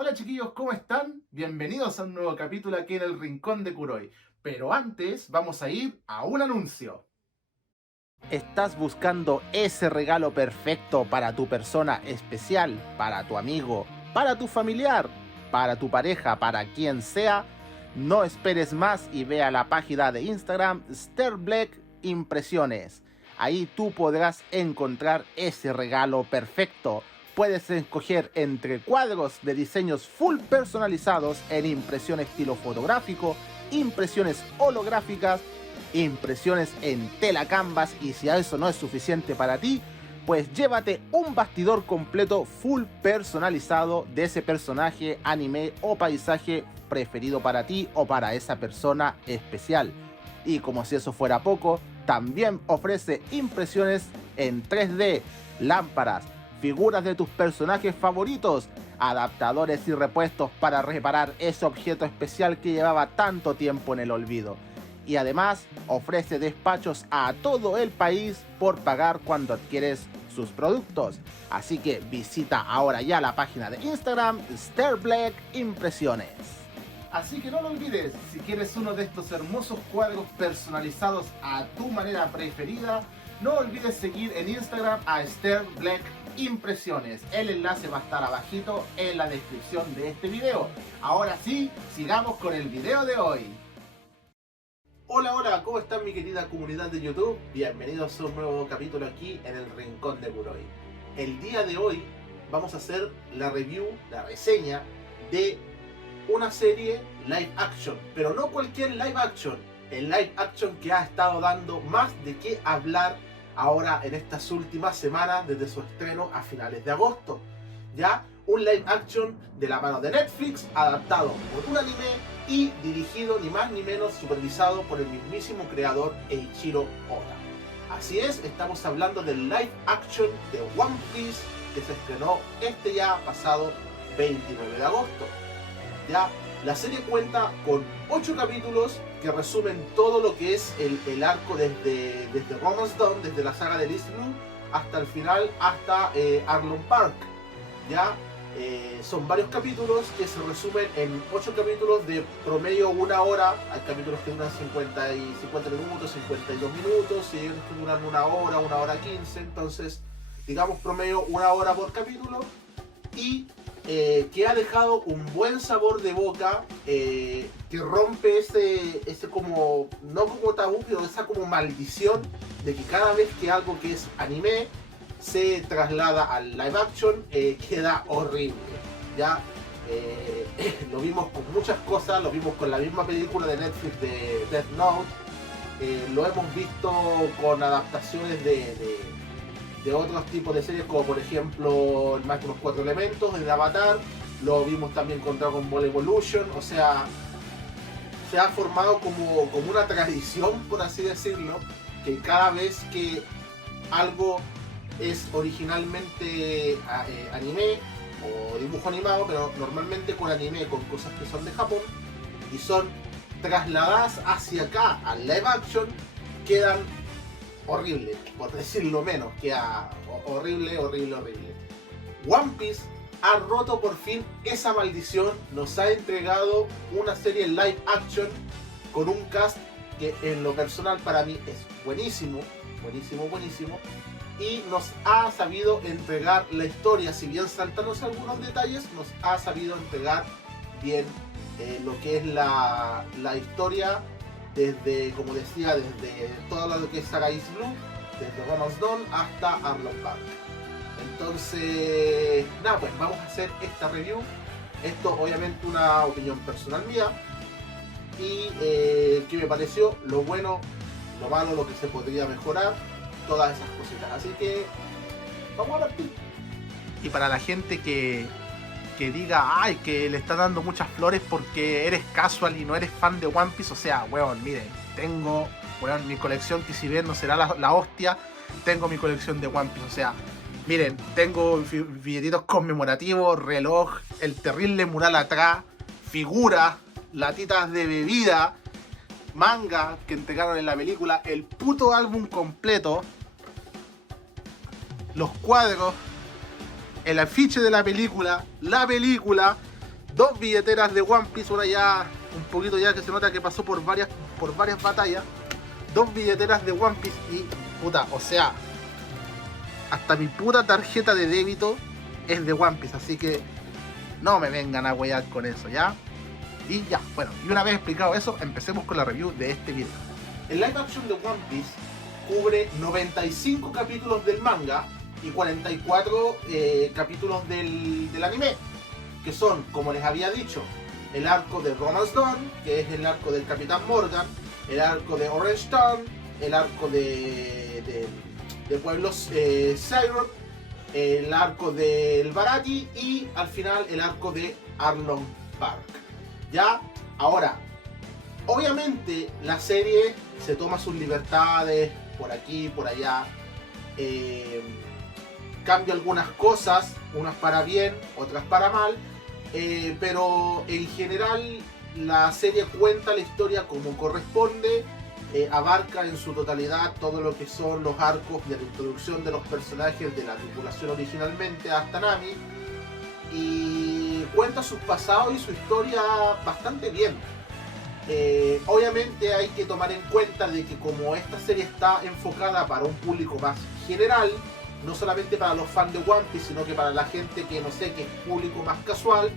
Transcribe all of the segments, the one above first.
Hola chiquillos, ¿cómo están? Bienvenidos a un nuevo capítulo aquí en el Rincón de Kuroy. Pero antes vamos a ir a un anuncio. ¿Estás buscando ese regalo perfecto para tu persona especial, para tu amigo, para tu familiar, para tu pareja, para quien sea? No esperes más y ve a la página de Instagram Sterblek Impresiones. Ahí tú podrás encontrar ese regalo perfecto. Puedes escoger entre cuadros de diseños full personalizados en impresión estilo fotográfico, impresiones holográficas, impresiones en tela canvas, y si a eso no es suficiente para ti, pues llévate un bastidor completo full personalizado de ese personaje, anime o paisaje preferido para ti o para esa persona especial. Y como si eso fuera poco, también ofrece impresiones en 3D, lámparas, figuras de tus personajes favoritos, adaptadores y repuestos para reparar ese objeto especial que llevaba tanto tiempo en el olvido. Y además ofrece despachos a todo el país por pagar cuando adquieres sus productos. Así que visita ahora ya la página de Instagram Sterblek Impresiones. Así que no lo olvides, si quieres uno de estos hermosos cuadros personalizados a tu manera preferida, no olvides seguir en Instagram a Sterblek Impresiones. El enlace va a estar abajito en la descripción de este video. Ahora sí, sigamos con el video de hoy. Hola, ¿cómo están mi querida comunidad de YouTube? Bienvenidos a un nuevo capítulo aquí en el Rincón de Kuroy. El día de hoy vamos a hacer la review, la reseña de una serie live action, pero no cualquier live action, el live action que ha estado dando más de qué hablar ahora en estas últimas semanas desde su estreno a finales de agosto. Ya, un live action de la mano de Netflix, adaptado por un anime y dirigido ni más ni menos, supervisado por el mismísimo creador Eiichiro Oda. Así es, estamos hablando del live action de One Piece que se estrenó este ya pasado 29 de agosto. Ya, la serie cuenta con 8 capítulos que resumen todo lo que es el arco desde Romance Dawn, desde la saga de East Blue hasta el final, hasta Arlong Park. Ya, son varios capítulos que se resumen en 8 capítulos de promedio 1 hora. Hay capítulos que duran 50 minutos, 52 minutos, y hay otros que duran 1 hora 15. Entonces, digamos promedio 1 hora por capítulo. Y que ha dejado un buen sabor de boca, que rompe ese como, no como tabú, pero esa como maldición de que cada vez que algo que es anime se traslada al live action, queda horrible. Ya, lo vimos con muchas cosas, lo vimos con la misma película de Netflix de Death Note, lo hemos visto con adaptaciones de otros tipos de series, como por ejemplo el más de los 4 elementos de Avatar, lo vimos también con Dragon Ball Evolution. O sea, se ha formado como una tradición, por así decirlo, que cada vez que algo es originalmente anime o dibujo animado, pero normalmente con anime, con cosas que son de Japón y son trasladadas hacia acá al live action, quedan horrible, por decirlo menos, queda horrible. One Piece ha roto por fin esa maldición, nos ha entregado una serie live action con un cast que en lo personal para mí es buenísimo, y nos ha sabido entregar la historia, si bien saltándose algunos detalles, nos ha sabido entregar bien lo que es la historia, desde, como decía, desde todo lo que es Saga East Blue, desde Romance Dawn hasta Arlong Park. Entonces, nada, pues vamos a hacer esta review. Esto obviamente una opinión personal mía, y que me pareció, lo bueno, lo malo, lo que se podría mejorar, todas esas cositas. Así que vamos a partir. Y para la gente que diga, ay, que le está dando muchas flores porque eres casual y no eres fan de One Piece, o sea, weón, miren, tengo, weón, mi colección, que si bien no será la hostia, tengo mi colección de One Piece. O sea, miren, tengo billetitos conmemorativos, reloj, el terrible mural atrás, figuras, latitas de bebida, manga que entregaron en la película, el puto álbum completo, los cuadros, el afiche de la película, 2 billeteras de One Piece, ahora ya un poquito ya que se nota que pasó por varias batallas. 2 billeteras de One Piece y puta, o sea, hasta mi puta tarjeta de débito es de One Piece, así que no me vengan a huear con eso, ¿ya? Y ya, bueno, y una vez explicado eso, empecemos con la review de este video. El live action de One Piece cubre 95 capítulos del manga y 44 capítulos del anime, que son, como les había dicho, el arco de Romance Dawn, que es el arco del Capitán Morgan, el arco de Orange Town, el arco de Pueblos Cyrock, el arco del Barati y al final el arco de Arlong Park. Ya, ahora, obviamente la serie se toma sus libertades por aquí, por allá, cambia algunas cosas, unas para bien, otras para mal, pero en general la serie cuenta la historia como corresponde, abarca en su totalidad todo lo que son los arcos de la introducción de los personajes de la tripulación originalmente hasta Nami, y cuenta sus pasados y su historia bastante bien. Obviamente hay que tomar en cuenta de que como esta serie está enfocada para un público más general, no solamente para los fans de One Piece, sino que para la gente que no sé, que es público más casual,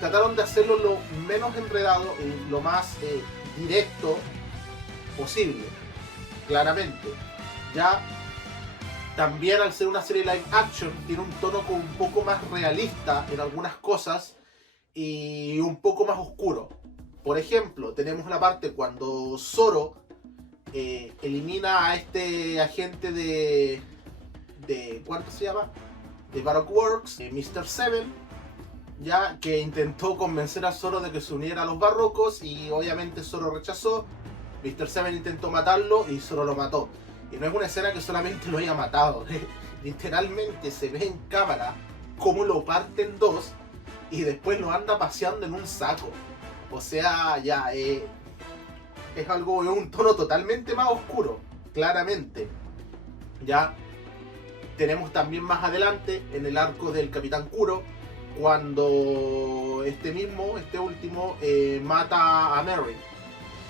trataron de hacerlo lo menos enredado y lo más directo posible, claramente. Ya también al ser una serie live action tiene un tono como un poco más realista en algunas cosas y un poco más oscuro. Por ejemplo, tenemos la parte cuando Zoro elimina a este agente de ¿cuánto se llama? De Baroque Works, Mr. Seven, ya que intentó convencer a Zoro de que se uniera a los barrocos y obviamente Zoro rechazó. Mr. Seven intentó matarlo y Zoro lo mató. Y no es una escena que solamente lo haya matado, literalmente se ve en cámara cómo lo parte en dos y después lo anda paseando en un saco. O sea, ya es algo, es un tono totalmente más oscuro, claramente. Ya tenemos también más adelante en el arco del Capitán Kuro, cuando este último mata a Merry.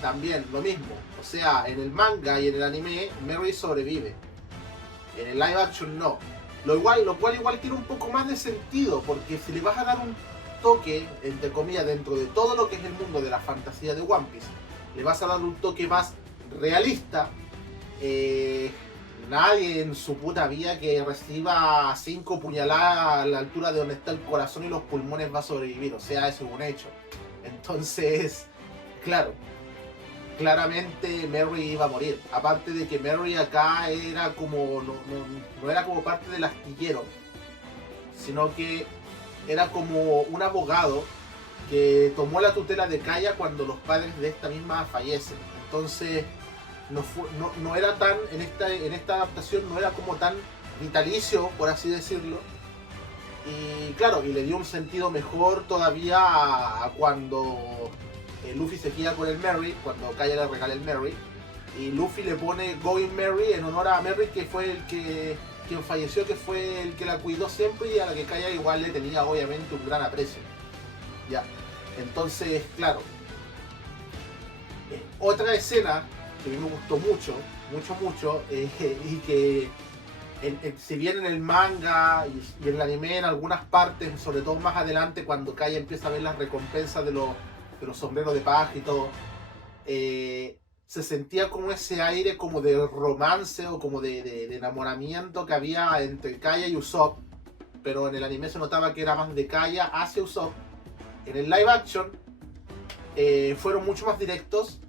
También lo mismo, o sea, en el manga y en el anime Merry sobrevive, en el live action no, lo cual igual tiene un poco más de sentido, porque si le vas a dar un toque, entre comillas, dentro de todo lo que es el mundo de la fantasía de One Piece, le vas a dar un toque más realista, nadie en su puta vida que reciba 5 puñaladas a la altura de donde está el corazón y los pulmones va a sobrevivir, o sea, eso es un hecho. Entonces, claro, claramente Merry iba a morir. Aparte de que Merry acá era como no era como parte del astillero, sino que era como un abogado que tomó la tutela de Kaya cuando los padres de esta misma fallecen. Entonces no era tan, en esta adaptación no era como tan vitalicio, por así decirlo. Y claro, y le dio un sentido mejor todavía a cuando Luffy se queda con el Merry, cuando Kaya le regala el Merry, y Luffy le pone Going Merry en honor a Merry, que fue quien falleció, que fue el que la cuidó siempre y a la que Kaya igual le tenía obviamente un gran aprecio. Ya, entonces, claro, otra escena que a mí me gustó mucho, y que si bien en el manga y en el anime en algunas partes, sobre todo más adelante cuando Kaya empieza a ver las recompensas de los sombreros de paja y todo, se sentía como ese aire como de romance o como de enamoramiento que había entre Kaya y Usopp, pero en el anime se notaba que era más de Kaya hacia Usopp. En el live action fueron mucho más directos,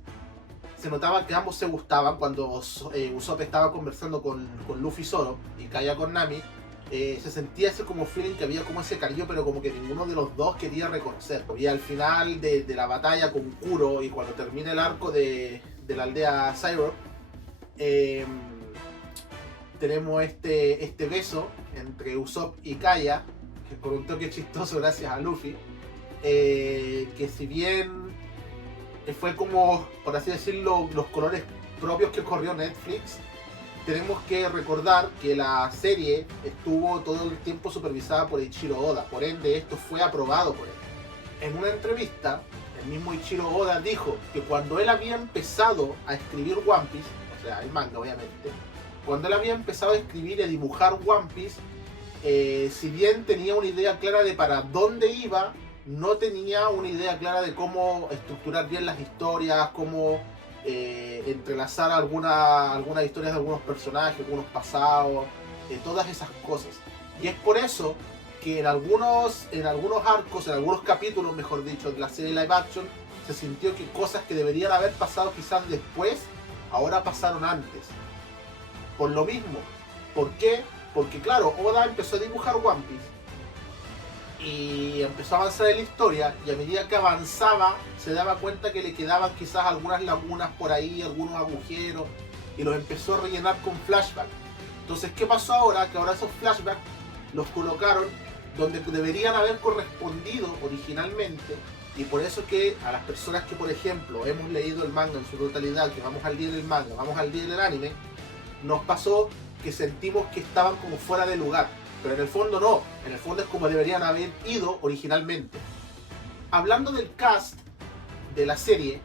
se notaba que ambos se gustaban cuando Usopp estaba conversando con Luffy Zoro y Kaya con Nami. Se sentía ese como feeling que había como ese cariño, pero como que ninguno de los dos quería reconocer. Y al final de la batalla con Kuro y cuando termina el arco de la aldea Cyrock, tenemos este beso entre Usopp y Kaya, que con un toque chistoso gracias a Luffy, que si bien fue como, por así decirlo, los colores propios que corrió Netflix, tenemos que recordar que la serie estuvo todo el tiempo supervisada por Eiichiro Oda, por ende esto fue aprobado por él. En una entrevista, el mismo Eiichiro Oda dijo que cuando él había empezado a escribir One Piece, o sea, el manga obviamente, cuando él había empezado a escribir y a dibujar One Piece, si bien tenía una idea clara de para dónde iba, no tenía una idea clara de cómo estructurar bien las historias, cómo entrelazar algunas historias de algunos personajes, algunos pasados, todas esas cosas. Y es por eso que en algunos arcos, en algunos capítulos, mejor dicho, de la serie live action, se sintió que cosas que deberían haber pasado quizás después, ahora pasaron antes. Por lo mismo. ¿Por qué? Porque claro, Oda empezó a dibujar One Piece y empezó a avanzar en la historia, y a medida que avanzaba se daba cuenta que le quedaban quizás algunas lagunas por ahí, algunos agujeros, y los empezó a rellenar con flashbacks. Entonces, ¿qué pasó ahora? Que ahora esos flashbacks los colocaron donde deberían haber correspondido originalmente, y por eso que a las personas que, por ejemplo, hemos leído el manga en su totalidad, que vamos al día del manga, vamos al día del anime, nos pasó que sentimos que estaban como fuera de lugar, pero en el fondo no, en el fondo es como deberían haber ido originalmente. Hablando del cast de la serie,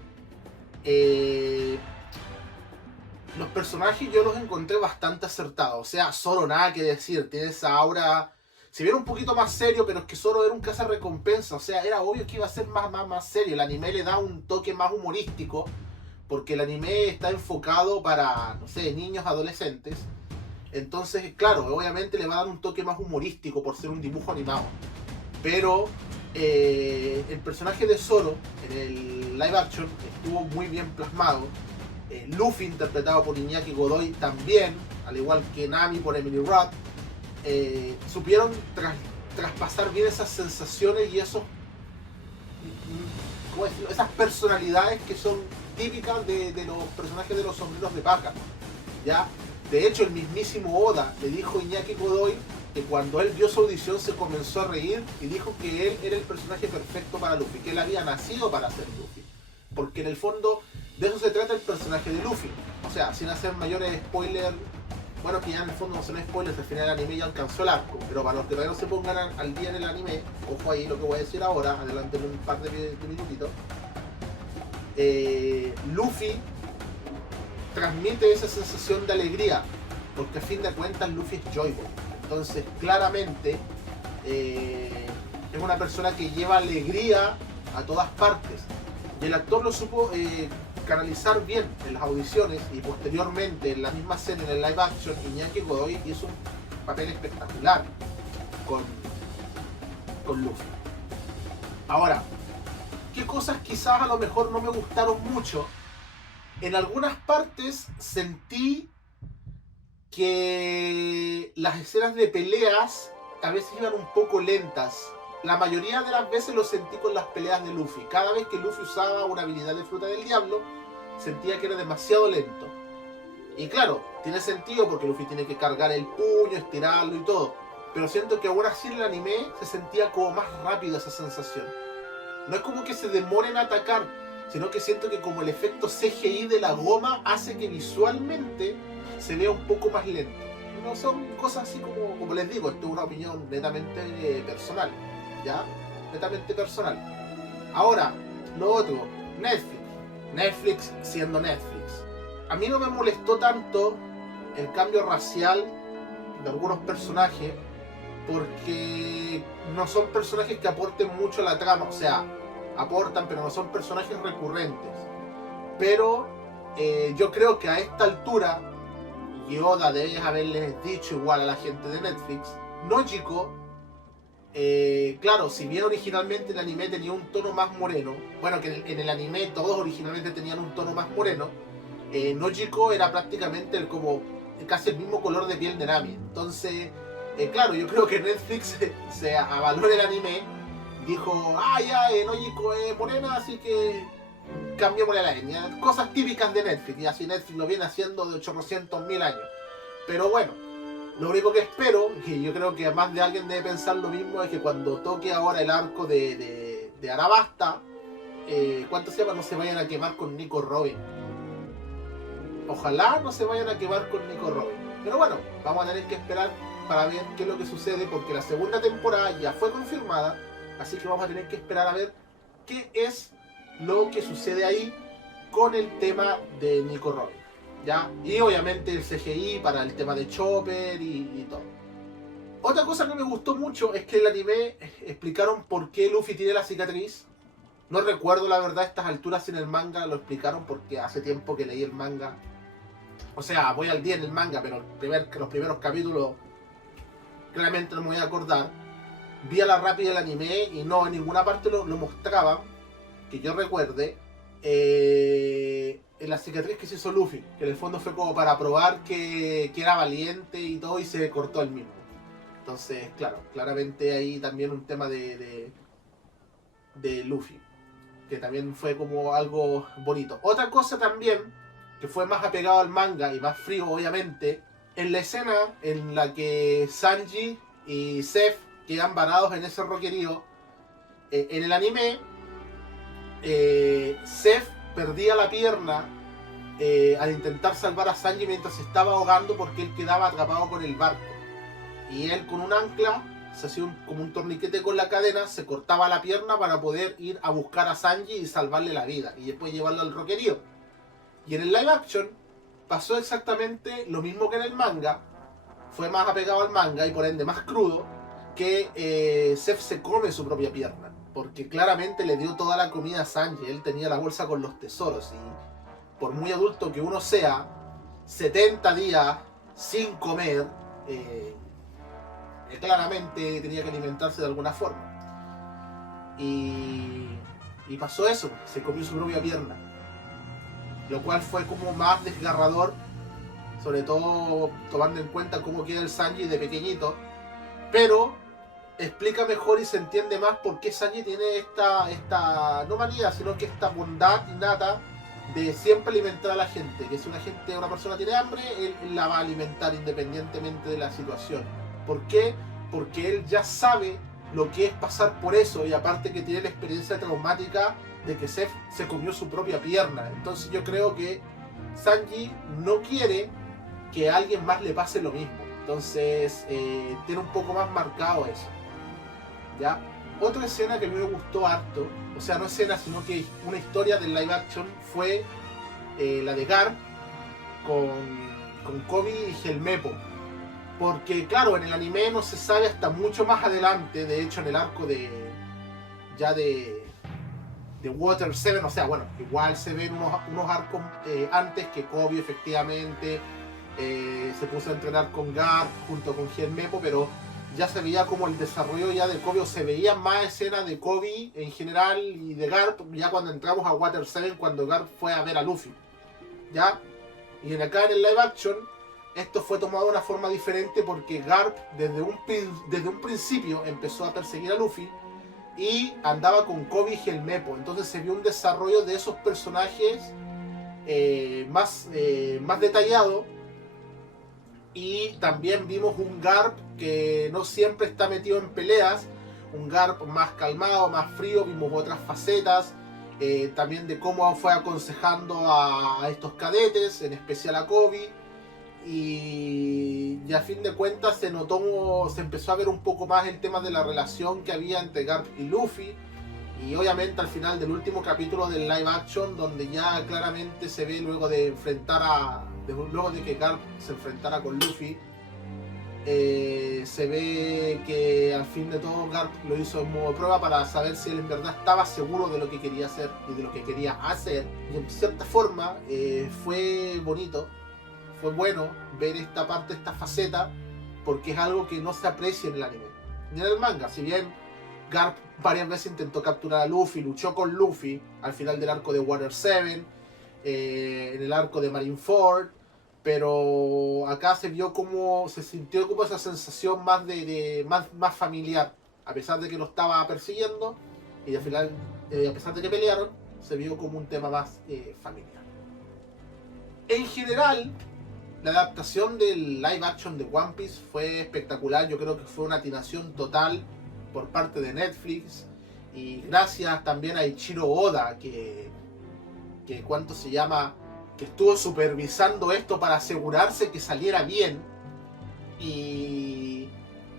los personajes yo los encontré bastante acertados. O sea, Zoro nada que decir, tiene esa aura, si bien un poquito más serio, pero es que Zoro era un cazarrecompensa, o sea, era obvio que iba a ser más serio. El anime le da un toque más humorístico, porque el anime está enfocado para, no sé, niños, adolescentes. Entonces, claro, obviamente le va a dar un toque más humorístico por ser un dibujo animado. Pero el personaje de Zoro en el live action estuvo muy bien plasmado. Luffy, interpretado por Iñaki Godoy, también, al igual que Nami por Emily Roth, supieron traspasar bien esas sensaciones y esos, ¿cómo decirlo?, esas personalidades que son típicas de los personajes de los sombreros de paja, ¿ya? De hecho, el mismísimo Oda le dijo a Iñaki Godoy que cuando él vio su audición se comenzó a reír y dijo que él era el personaje perfecto para Luffy, que él había nacido para ser Luffy. Porque en el fondo de eso se trata el personaje de Luffy. O sea, sin hacer mayores spoilers, bueno, que ya en el fondo no son spoilers, al final el anime ya alcanzó el arco, pero para los que todavía no se pongan al día en el anime, ojo ahí lo que voy a decir ahora, adelante en un par de minutitos. Luffy transmite esa sensación de alegría, porque a fin de cuentas Luffy es Joyboy. Entonces, claramente, es una persona que lleva alegría a todas partes. Y el actor lo supo canalizar bien en las audiciones, y posteriormente en la misma serie, en el live action, Iñaki Godoy hizo un papel espectacular con Luffy. Ahora, ¿qué cosas quizás a lo mejor no me gustaron mucho? En algunas partes sentí que las escenas de peleas a veces iban un poco lentas. La mayoría de las veces lo sentí con las peleas de Luffy. Cada vez que Luffy usaba una habilidad de fruta del diablo, sentía que era demasiado lento. Y claro, tiene sentido porque Luffy tiene que cargar el puño, estirarlo y todo. Pero siento que aún así en el anime se sentía como más rápido esa sensación. No es como que se demore en atacar, sino que siento que como el efecto CGI de la goma hace que visualmente se vea un poco más lento. No son cosas así como les digo, esto es una opinión netamente personal, ¿ya? Netamente personal. Ahora, lo otro, Netflix siendo Netflix. A mí no me molestó tanto el cambio racial de algunos personajes, porque no son personajes que aporten mucho a la trama, o sea, aportan, pero no son personajes recurrentes. Pero yo creo que a esta altura, Yoda debe haberles dicho igual a la gente de Netflix, Nojiko, claro, si bien originalmente el anime tenía un tono más moreno, bueno, que en el anime todos originalmente tenían un tono más moreno, Nojiko era prácticamente como casi el mismo color de piel de Nami. Entonces, claro, yo creo que Netflix se avaló el anime, dijo, ya, Nojiko es morena, así que cambiémosle la etnia. Cosas típicas de Netflix, y así Netflix lo viene haciendo de 800.000 años. Pero bueno, lo único que espero, y yo creo que más de alguien debe pensar lo mismo, es que cuando toque ahora el arco de Arabasta, ¿cuánto se llama? No se vayan a quemar con Nico Robin. ojalá no se vayan a quemar con Nico Robin. Pero bueno, vamos a tener que esperar para ver qué es lo que sucede, porque la segunda temporada ya fue confirmada, así que vamos a tener que esperar a ver qué es lo que sucede ahí con el tema de Nico Robin, ¿ya? Y obviamente el CGI para el tema de Chopper y todo. Otra cosa que me gustó mucho es que en el anime explicaron por qué Luffy tiene la cicatriz. No recuerdo la verdad a estas alturas si en el manga lo explicaron, porque hace tiempo que leí el manga. O sea, voy al día en el manga, pero los primeros capítulos claramente no me voy a acordar. Vi a la rápida el anime y no, en ninguna parte lo mostraban, que yo recuerde, en la cicatriz que se hizo Luffy, que en el fondo fue como para probar que era valiente y todo, y se cortó el mismo. Entonces, claro, claramente ahí también un tema de Luffy, que también fue como algo bonito. Otra cosa también, que fue más apegado al manga y más frío obviamente, en la escena en la que Sanji y Seth quedan varados en ese roquerío, en el anime, Seth perdía la pierna al intentar salvar a Sanji mientras se estaba ahogando, porque él quedaba atrapado con el barco. Y él con un ancla se hacía como un torniquete con la cadena, se cortaba la pierna para poder ir a buscar a Sanji y salvarle la vida, y después llevarlo al roquerío. Y en el live action pasó exactamente lo mismo que en el manga. Fue más apegado al manga y por ende más crudo, que Seth se come su propia pierna, porque claramente le dio toda la comida a Sanji. Él tenía la bolsa con los tesoros, y por muy adulto que uno sea, 70 días sin comer, claramente tenía que alimentarse de alguna forma. Y pasó eso, se comió su propia pierna, lo cual fue como más desgarrador, sobre todo tomando en cuenta cómo queda el Sanji de pequeñito, pero explica mejor y se entiende más por qué Sanji tiene esta no manía, sino que esta bondad innata de siempre alimentar a la gente, que si una persona tiene hambre, él la va a alimentar independientemente de la situación. ¿Por qué? Porque él ya sabe lo que es pasar por eso, y aparte que tiene la experiencia traumática de que Seth se comió su propia pierna. Entonces yo creo que Sanji no quiere que a alguien más le pase lo mismo. Entonces tiene un poco más marcado eso, ¿ya? Otra escena que a mí me gustó harto, o sea, no escena, sino que una historia del live action, fue la de Garp con Koby y Helmepo. Porque claro, en el anime no se sabe hasta mucho más adelante. De hecho, en el arco de Water 7, o sea, bueno, igual se ven unos arcos antes, que Koby efectivamente se puso a entrenar con Garp junto con Helmepo, pero ya se veía como el desarrollo ya de Koby, o se veía más escenas de Koby en general y de Garp ya cuando entramos a Water 7, cuando Garp fue a ver a Luffy, ¿ya? Y acá en el live action esto fue tomado de una forma diferente, porque Garp desde un principio empezó a perseguir a Luffy y andaba con Koby y Helmepo. Entonces se vio un desarrollo de esos personajes más detallado, y también vimos un Garp que no siempre está metido en peleas, un Garp más calmado, más frío. Vimos otras facetas también de cómo fue aconsejando a estos cadetes, en especial a Koby. Y a fin de cuentas se empezó a ver un poco más el tema de la relación que había entre Garp y Luffy. Y obviamente al final del último capítulo del live action, donde ya claramente se ve luego de que Garp se enfrentara con Luffy, se ve que al fin de todo Garp lo hizo en modo prueba para saber si él en verdad estaba seguro de lo que quería hacer y de lo que quería hacer. Y en cierta forma fue bonito, fue bueno ver esta parte, esta faceta, porque es algo que no se aprecia en el anime ni en el manga. Si bien Garp varias veces intentó capturar a Luffy, luchó con Luffy al final del arco de Water 7, en el arco de Marineford, pero acá se sintió como esa sensación más familiar, a pesar de que lo estaba persiguiendo, y al final, a pesar de que pelearon, se vio como un tema más familiar. En general, la adaptación del live action de One Piece fue espectacular. Yo creo que fue una atinación total por parte de Netflix, y gracias también a Ichiro Oda, que ¿cuánto se llama? que estuvo supervisando esto para asegurarse que saliera bien. Y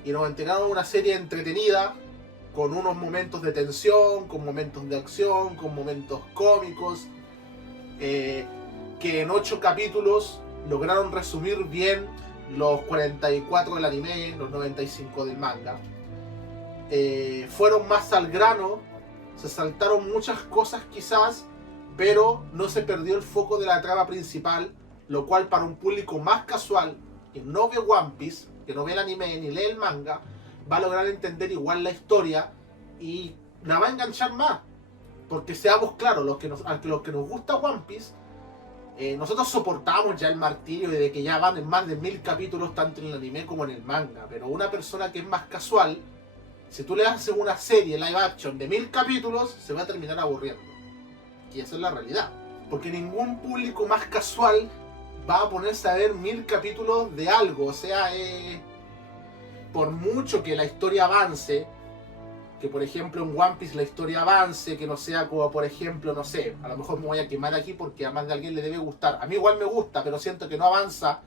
nos entregaron una serie entretenida, con unos momentos de tensión, con momentos de acción, con momentos cómicos, que en 8 capítulos lograron resumir bien los 44 del anime, los 95 del manga. Fueron más al grano, se saltaron muchas cosas quizás, pero no se perdió el foco de la trama principal, lo cual para un público más casual, que no ve One Piece, que no ve el anime ni lee el manga, va a lograr entender igual la historia y la va a enganchar más. Porque seamos claros, los que nos gusta One Piece, nosotros soportamos ya el martirio de que ya van en más de 1000 capítulos tanto en el anime como en el manga. Pero una persona que es más casual, si tú le haces una serie live action de 1000 capítulos, se va a terminar aburriendo. Y esa es la realidad. Porque ningún público más casual va a ponerse a ver 1000 capítulos de algo. O sea, por mucho que la historia avance, que por ejemplo en One Piece la historia avance, que no sea como por ejemplo, no sé, a lo mejor me voy a quemar aquí porque a más de alguien le debe gustar. A mí igual me gusta, pero siento que no avanza,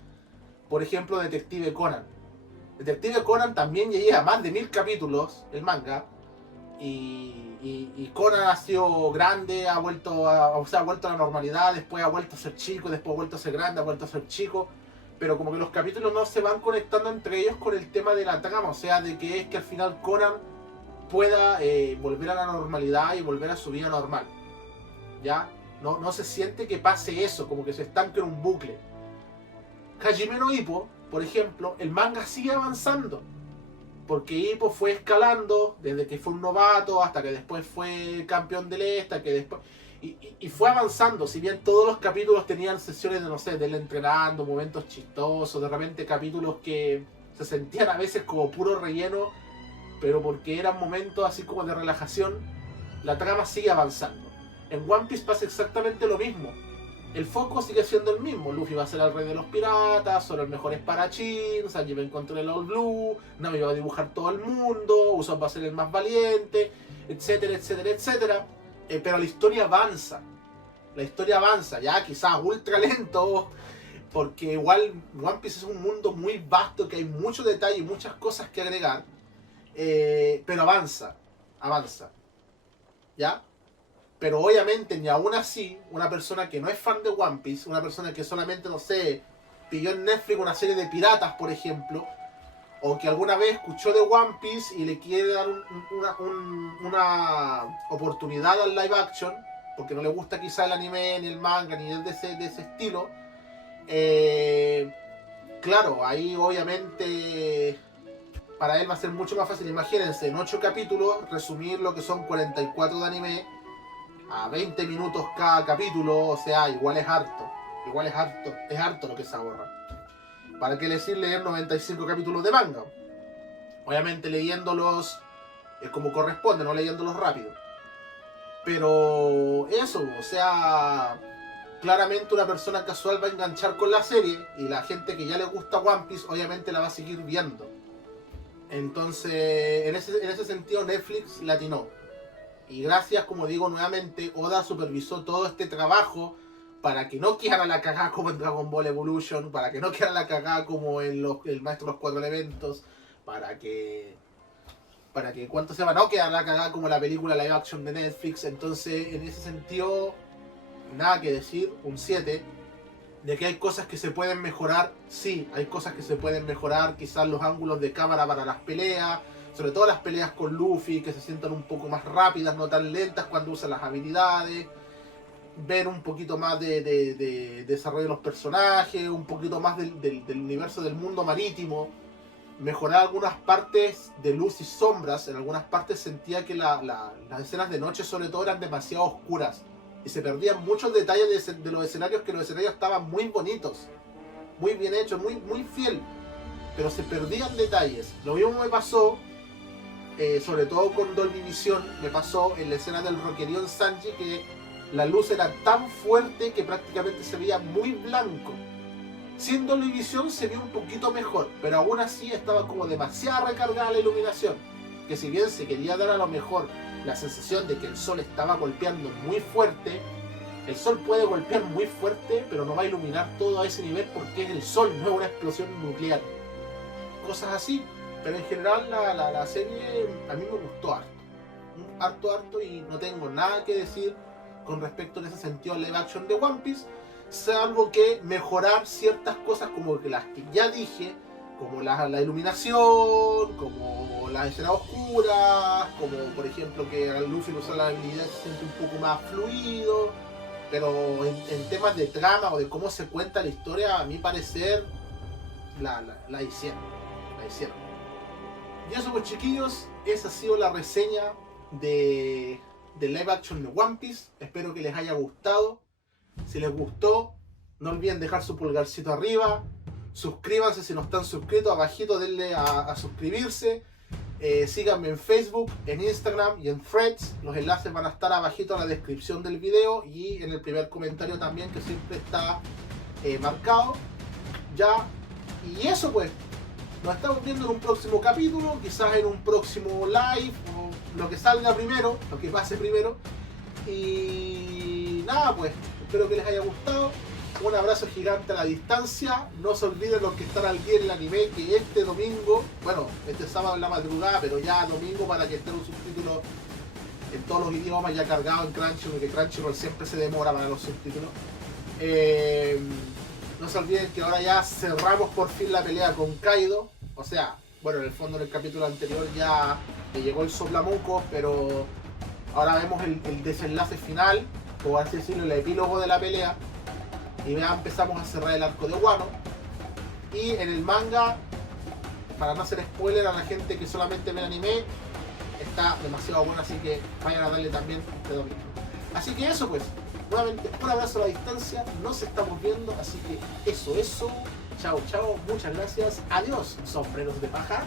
por ejemplo, Detective Conan. Detective Conan también llega a más de 1000 capítulos, el manga, y Conan ha sido grande, ha vuelto a la normalidad, después ha vuelto a ser chico, después ha vuelto a ser grande, ha vuelto a ser chico, pero como que los capítulos no se van conectando entre ellos con el tema de la trama, o sea, de que es que al final Conan pueda volver a la normalidad y volver a su vida normal. ¿Ya? No se siente que pase eso, como que se estanque en un bucle. Hajime no Ippo, por ejemplo, el manga sigue avanzando. Porque Ippo fue escalando desde que fue un novato hasta que después fue campeón del este, que después... Y fue avanzando, si bien todos los capítulos tenían sesiones de, no sé, de él entrenando, momentos chistosos, de repente capítulos que se sentían a veces como puro relleno, pero porque eran momentos así como de relajación, la trama sigue avanzando. En One Piece pasa exactamente lo mismo. El foco sigue siendo el mismo. Luffy va a ser el rey de los piratas, son el mejor espadachín, Sanji va a encontrar el All Blue, Nami va a dibujar todo el mundo, Usopp va a ser el más valiente, etcétera, etcétera, etcétera. Pero la historia avanza. La historia avanza, ya quizás ultra lento, porque igual One Piece es un mundo muy vasto, que hay mucho detalle y muchas cosas que agregar. Pero avanza, ¿ya? Pero obviamente ni aún así, una persona que no es fan de One Piece, una persona que solamente, no sé, pilló en Netflix una serie de piratas, por ejemplo, o que alguna vez escuchó de One Piece y le quiere dar una oportunidad al live action, porque no le gusta quizá el anime, ni el manga, ni de ese estilo, claro, ahí obviamente para él va a ser mucho más fácil. Imagínense, en 8 capítulos, resumir lo que son 44 de anime a 20 minutos cada capítulo, o sea, igual es harto es harto lo que se ahorra. ¿Para qué decir leer 95 capítulos de manga? Obviamente leyéndolos como corresponde, no leyéndolos rápido. Pero eso, o sea, claramente una persona casual va a enganchar con la serie y la gente que ya le gusta One Piece obviamente la va a seguir viendo. Entonces, en ese sentido Netflix la atinó. Y gracias, como digo nuevamente, Oda supervisó todo este trabajo para que no quedara la cagada como en Dragon Ball Evolution, para que no quedara la cagada como en el Maestro de los Cuatro Elementos, para que ¿cuánto se llama? No quedara la cagada como la película live action de Netflix. Entonces, en ese sentido, nada que decir, un 7. De que hay cosas que se pueden mejorar, sí, hay cosas que se pueden mejorar, quizás los ángulos de cámara para las peleas, sobre todo las peleas con Luffy, que se sientan un poco más rápidas, no tan lentas cuando usa las habilidades, ver un poquito más de desarrollo de los personajes, un poquito más del universo del mundo marítimo, mejorar algunas partes de luz y sombras. En algunas partes sentía que las escenas de noche sobre todo eran demasiado oscuras y se perdían muchos detalles de los escenarios, que los escenarios estaban muy bonitos, muy bien hechos, muy fiel, pero se perdían detalles. Lo mismo me pasó, sobre todo con Dolby Vision, me pasó en la escena del rockerío en Sanji, que la luz era tan fuerte que prácticamente se veía muy blanco. Sin Dolby Vision se vio un poquito mejor, pero aún así estaba como demasiado recargada la iluminación, que si bien se quería dar a lo mejor la sensación de que el sol estaba golpeando muy fuerte, El sol puede golpear muy fuerte, pero no va a iluminar todo a ese nivel porque es el sol, no es una explosión nuclear. Cosas así, pero en general la serie a mí me gustó harto, y no tengo nada que decir con respecto en ese sentido al live action de One Piece, salvo que mejorar ciertas cosas como que las que ya dije, como la iluminación, como las escenas oscuras, como por ejemplo que al Luffy no usa la habilidad se siente un poco más fluido, pero en temas de trama o de cómo se cuenta la historia, a mi parecer la hicieron. Y eso pues chiquillos, esa ha sido la reseña de live action de One Piece. Espero que les haya gustado. Si les gustó, no olviden dejar su pulgarcito arriba. Suscríbanse si no están suscritos, abajito denle a suscribirse. Síganme en Facebook, en Instagram y en Threads. Los enlaces van a estar abajito en la descripción del video y en el primer comentario también, que siempre está marcado. Ya, y eso pues. Nos estamos viendo en un próximo capítulo, quizás en un próximo live, o lo que salga primero, lo que pase primero. Y nada pues, espero que les haya gustado. Un abrazo gigante a la distancia. No se olviden los que están al día en el anime, que este domingo, bueno, este sábado en la madrugada, pero ya domingo, para que estén los subtítulos en todos los idiomas ya cargados en Crunchyroll, porque Crunchyroll siempre se demora para los subtítulos. No se olviden que ahora ya cerramos por fin la pelea con Kaido. O sea, bueno, en el fondo en el capítulo anterior ya le llegó el soplamoco, pero ahora vemos el desenlace final, o así decirlo, el epílogo de la pelea. Y ya empezamos a cerrar el arco de Wano. Y en el manga, para no hacer spoiler a la gente que solamente ve el anime, está demasiado bueno, así que vayan a darle también este domingo. Así que eso pues, nuevamente un abrazo a la distancia, nos estamos viendo, así que eso, chao, muchas gracias, adiós, sombreros de paja.